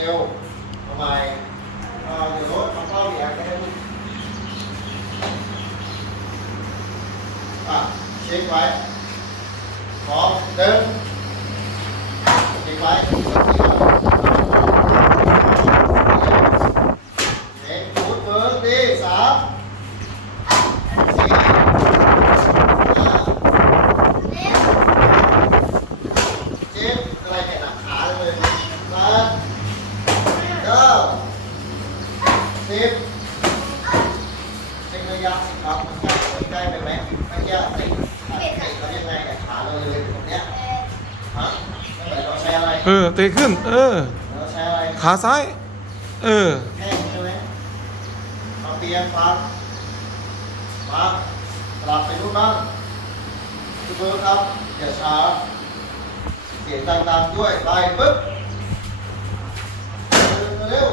เร็วทำไมเอ่อเดี๋ยวรถมาเข้าแยกให้ลูกอะเช็คไว้พร้อมเดินเช็คไว้เช็คฟุตเวิร์กดีสามสี่ห้า เจ็บอะไรเนี่ยหนักขาเลยแปดเก้าสิบเช็คระยะสิครับมันใกล้มันใกล้ไปไหมเมื่อกี้ติดติดเขายังไงเนี่ยขาเราเลยตรงเนี้ยฮะตั้งแต่เราใช้ อะไรเออเตะขึ้น เออเราใช้อะไรขาซ้าย เออ แข้งใช่ไหมมาเปลี่ยนฟังมาปรับไปนู่นบ้างทุกคนครับอย่าช้าเสียงดังๆด้วยไปปึ๊บเดินมาเร็ว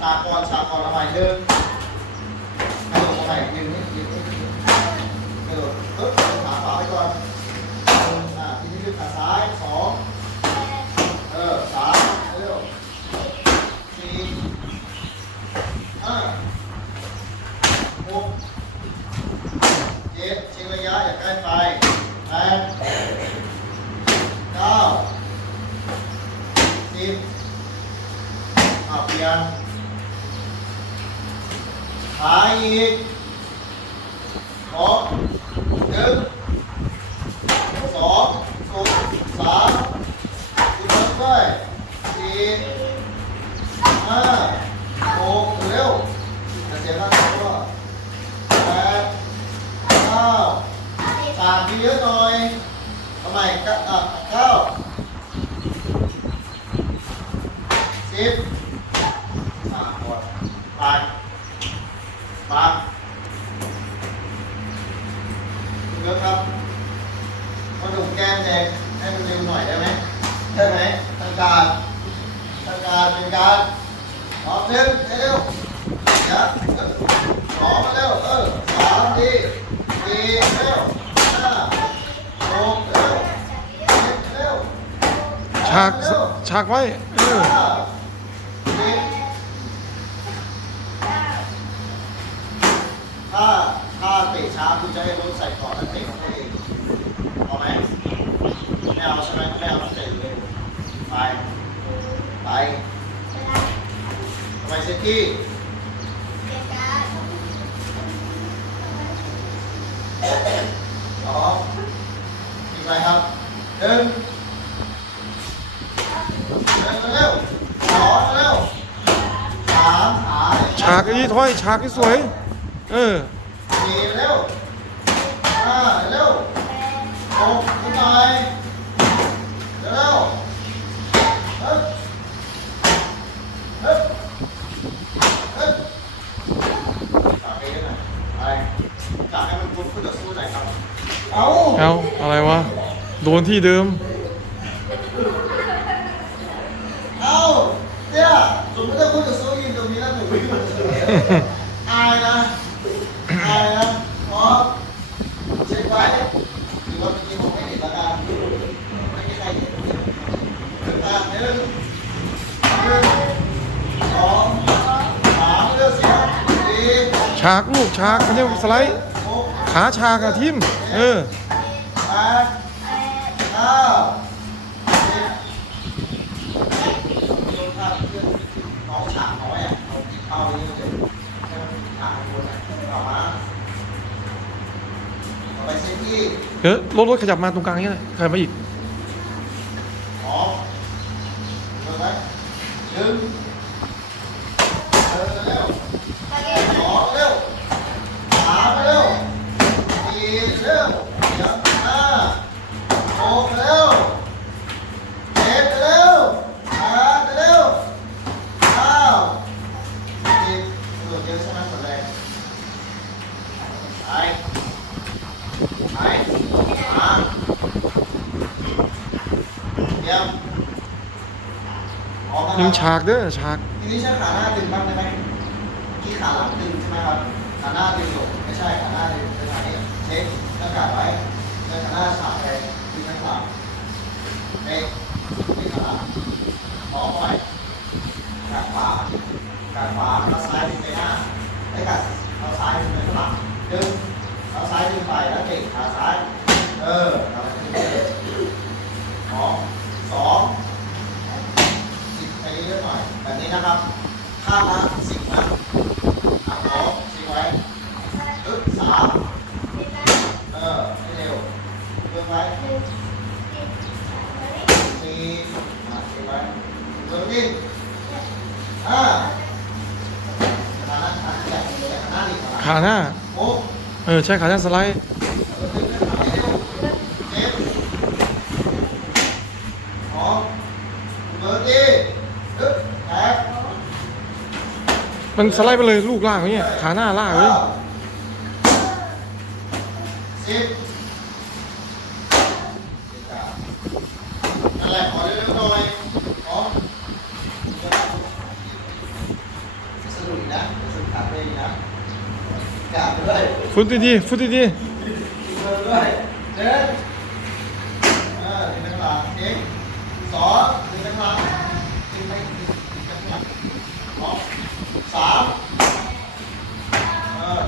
ฉากก่อนฉากก่อนเอาใหม่เดินกระโดดเอาใหม่ยืนนี่ยืนนี่ยืนกระโดดปึ๊บขาขวาไปก่อนอ่าทีนี้ดึงขาซ้ายสอง คระยะอย่าใกล้ไป สามเยอะหน่อยทำไมก้าอะเก้าสิบสามคนไปมาคุณเยอะครับมาดูแก้มแดงให้มันเร็วหน่อยได้ไหมได้ไหมทางการทางการเป็นการพร้อมหนึ่งเร็วๆยับสองมาเร็วเออสามดีสี่เร็วห้าหกเร็วเจ็ดเร็ว ฉากเร็วฉากไว้เออห้าสิบถ้าถ้าเตะช้าคุณจะให้รถใส่ก่อนแล้วเตะของตัวเองเอาไหมไม่เอาใช่ไหมไม่เอาต้องเตะเลยไปไปทำไมเซตตี้สองอีกไปครับหนึ่งเร็วเร็วสองเร็วสามหาย ฉากนี้ถ้อยฉากนี้สวย เออสี่เร็วห้าเร็วหกขึ้นหน่อยเร็วเฮ้ยเฮ้ยเฮ้ยจับไปเยอะหน่อยไปจับให้มันคุ้นขึ้นต่อสู้หน่อยครับ เอาเอาอะไรวะ โดนที่เดิม เอาเนี่ยสมมติถ้าคุณจะสู้ยืนตรงนี้แล้วหนูวิ่งมาเฉยอายนะอายนะพร้อมเช็คไว้หรือว่าเมื่อกี้ผมไม่เห็นละกันไม่มีใครเห็นหนึ่งตาหนึ่งหนึ่งสองสามเลือกเสียงสี่ ฉากลูกฉากเขาเรียกว่าสไลด์ ขาฉากอะทิมเออเก้าสิบโดนข้ามเพื่อนน้องฉากน้อยอะเอาเอาไปเยอะเลยให้มันฉากบเอามาเอาไปเซ็ตที่เออรถรถขยับมาตรงกลางนี้เลยขยับมาอีกสองเร็วไหมหนึ่ง มีฉากเด้อฉากทีนี้ใช้ขาหน้าดึงบ้างได้ไหมที่ขาหลังดึงใช่ไหมครับขาหน้าดึงหลบไม่ใช่ขาหน้าดึงไปทางนี้เช็ดหน้ากากไว้แล้วขาหน้าฉากไปดึงข้างหลังเอ๊ะนี่ขาหลังออกไปกัดขวากัดขวาแล้วซ้ายดึงไปหน้าแล้วกัดเอาซ้ายดึงไปข้างหลังดึงเอาซ้ายดึงไปแล้วเก่งขาซ้ายเออขราดึงไปสองสอง ม่แบบนี้นะครับข้างละสิบนะอะขอสิบไว้อึ๊บสามเออให้เร็วเพิ่มไว้สี่อะสิบไว้เพิ่มอีกห้าขาหน้าขาแขนแขนขาหน้านี่ขาขาหน้าหกเออใช่ขาหน้าสไลด์เจ็ดสองเบอร์ดีอึ๊บแปด มันสไลด์ไปเลยลูกล่างไว้เนี่ยขาหน้าล่างไว้เก้าสิบนั่นแหละขอเร็วๆหน่อยขอสนุกนะสนุกขาดไปอีกนะกาดด้วยฟุตดีๆฟุตดีเดินด้วยเดินเออดึงไปข้างหลังเด็กสองดึงไปข้างหลังดึงไปดึงไปข้างหลังสองสามเออ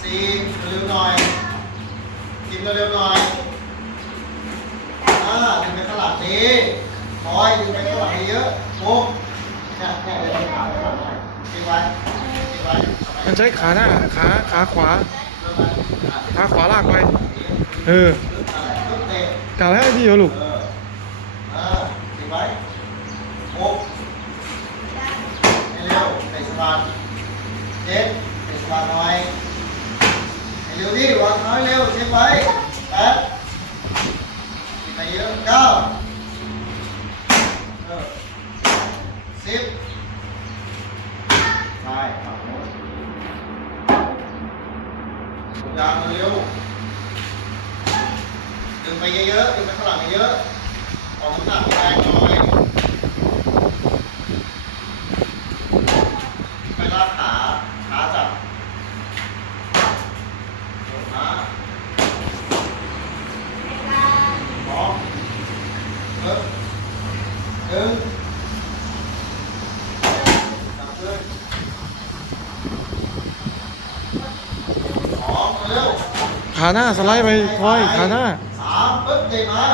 สี่เร็วๆหน่อยกินเร็วๆหน่อยอ่าดึงไปข้างหลังดีคอยดึงไปข้างหลังเยอะหกเนี่ยเนี่ยเดินไปข้างหลังหน่อยทิ้งไว้ทิ้งไว้ ๆมันใช้ขาหน้าขาขาขวาขาขวาลากไปเออเกล่าวให้ดีเหรอลูกเอออ่าทิ้งไว้หกให้เร็วเตะสะพานเจ็ดเตะสะพานน่อยเร็วดิวางเท้าให้เร็วเช็คไว้แปดไปเยอะเก้าเออสิบใช่ครับผมทุกอ ยางเร็วดึงไปเยอะๆดึงไปข้างหลังเยอะออกน้ำหนักแรงหน่อยไปลากขาขาจับลงมาพร้อมเอิบดึงจับขึ้นสองเร็ว ขาหน้าสไลด์ไปคอยขาหน้าสามปึ๊บเตะมา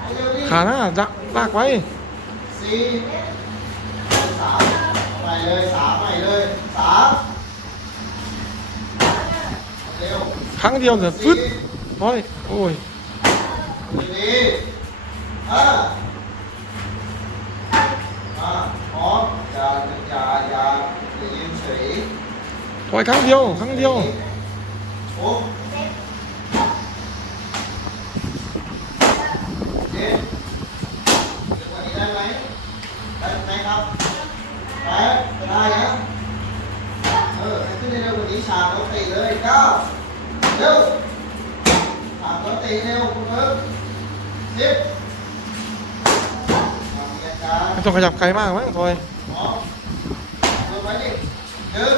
ให้เร็วดิขาหน้าลากลากไว้สี่สามเอาไปเลยสามใหม่เลยสามเร็วครั้งเดียวเนี่ยฟึดร้อยโอ้ยดีดีห้าอ่าพร้อมอย่าอย่าอย่าอย่ายืนเฉยปล่อยครั้งเดียวครั้งเดียว หกเจ็ดถึงวันนี้ได้ไหมได้ไหมครับได้ได้นะเออให้ขึ้นเร็วกว่านี้ฉากรถติเลยเก้าเร็วฉากรถติเร็วคุณเพิ่มสิบทำอาการไม่ต้องขยับไกลมากมั้งทอยสองเพิ่มไว้ดิหนึ่ง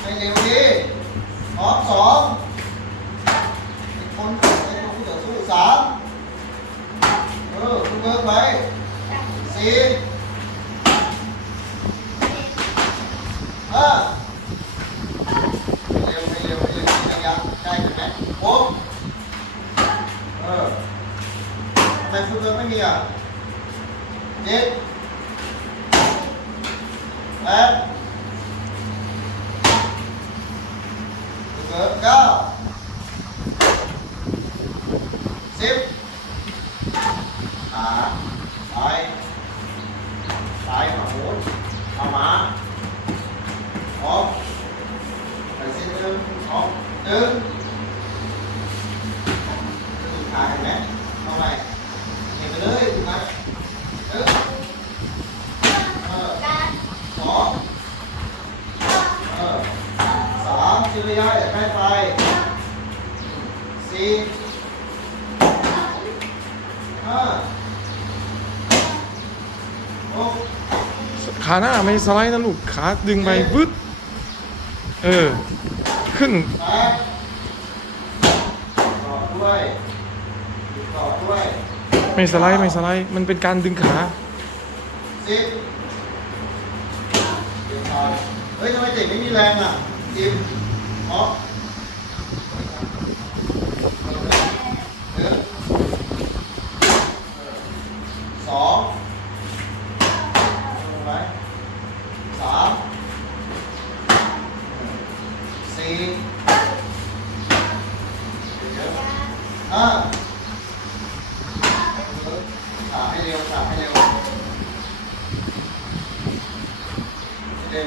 ให้เร็วดี พร้อมสองเป็นคนเป็นคนผู้ต่อสู้สามเออคุณเพิ่มไว้สี่ห้าเร็วให้เร็วให้เร็วระยะได้ไหมหกเออทำไมคุณเพิ่มไม่มีอะเจ็ดแปดเกิดเก้าสิบขาไปไปมาโหนเอามาออกไปเส้นหนึ่งออกหนึ่งจะถูกขาเห็นไหมเอาไปเห็นไปเลยถูกไหมหนึ่งเออ สองเออสามชิ้นระ ยะอย่าใกล้ไปสี่ห้าหกขาหน้าไม่สไลด์นะลูกขาดึงไปวึดเออ ขึ้นแปดต่อด้วยต่อด้วยไม่สไลด์ไม่สไลด์มันเป็นการดึงขาสิบเดี๋ยวก่อนเฮ้ยทำไมเจ็บไม่มีแรงอะจิม Đó. Sáu. Đấy. Sáu. Xì. À. Thả hay liều, thả hay liều. Liều.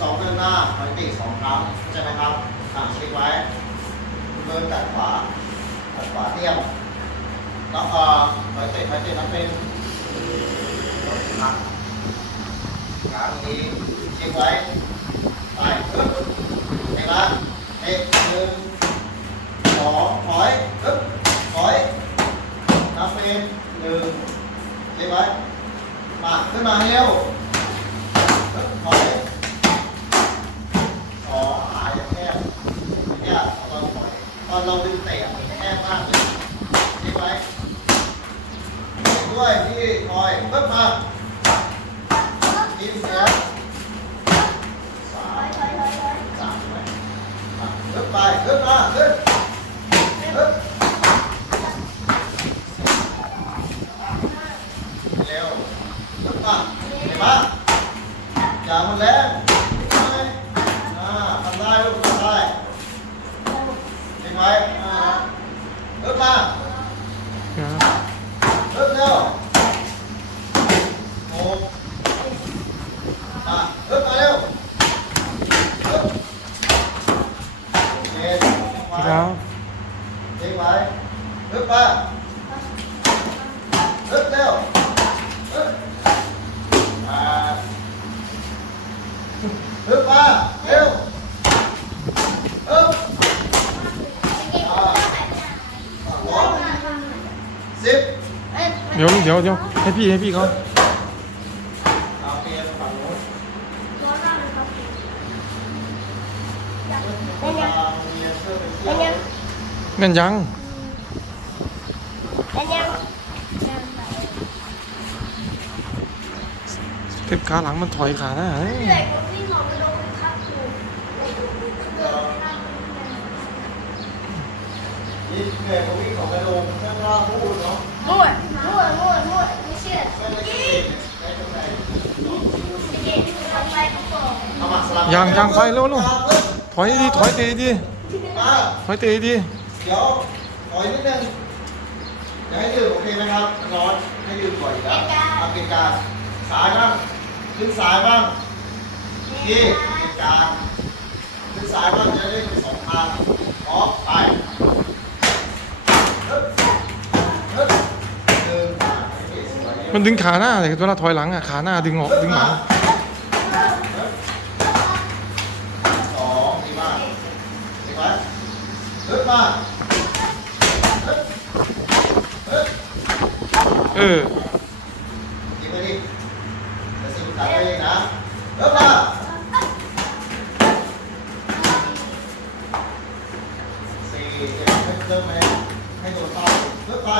สองเดินหน้าถอยติสองครั้งเข้าใจไหมครับอ่าเช็คไว้เดินกัดขวากัดขวาเทียมแล้วเอ่อถอยติถอยตินับเป็นถอยครั้งครั้งนี้เช็คไว้ไปปึ๊บเห็นไหมเอ็กหนึ่งสองถอยปึ๊บถอยนับเป็นหนึ่งเรียกไว้มาขึ้นมาเร็วเฮ้ยถอยสองขาอย่าแคบเนี่ยตอนถ อยตอนเราดึงเตะอะมันแคบมากเลยเรียกไหมด้วยที่คอยเพิ่มมาอินเสียสามสามไปมาขึ้นไปขึ้นมาขึ้นขึ้น เร็วลุกมาเห็นปะอย่ามันแรงใช่ไหมอ่าทำได้ลูกทำได้เห็นไหมอ่าลุกมา ครับ ลุกเร็ว โอ้มาลุกมาเร็วลุกเอ็นไว้ครับเอ็นไว้ แม่นยังเก็บขาหลังมันถอยขาหน้าเอ้ยนี่หนื่อยกว่าวิ่งของไปลงแค่ว่าพูดเนาะไม่ได้กินได้ตรงไหนเอามาสลับยังยังไปเร็วเร็วถอยดีถอยเตะดีถอยเตะดี เดี๋ยวถอยนิดนึงอย่าให้ยืดโอเคไหมครับร้อนให้ยืดก่อนอีกแล้วทำเป็นการสายบ้างขึ้นสายบ้างที่เป็นการขึ้นสายบ้างจะได้เป็นสองทางออกไปฮึบฮึบหนึ่งอะโอเคสวยมันดึงขาหน้าเลยเวลาถอยหลังอะขาหน้าดึงออกดึงหลังฮึบสองดีมากดีไหมฮึบมาฮึบฮึบ เออยิงไปดิจะสิบสาไปเองนะเริ่มมาสี่เริ่มไปให้โดนเป้าเริ่มไป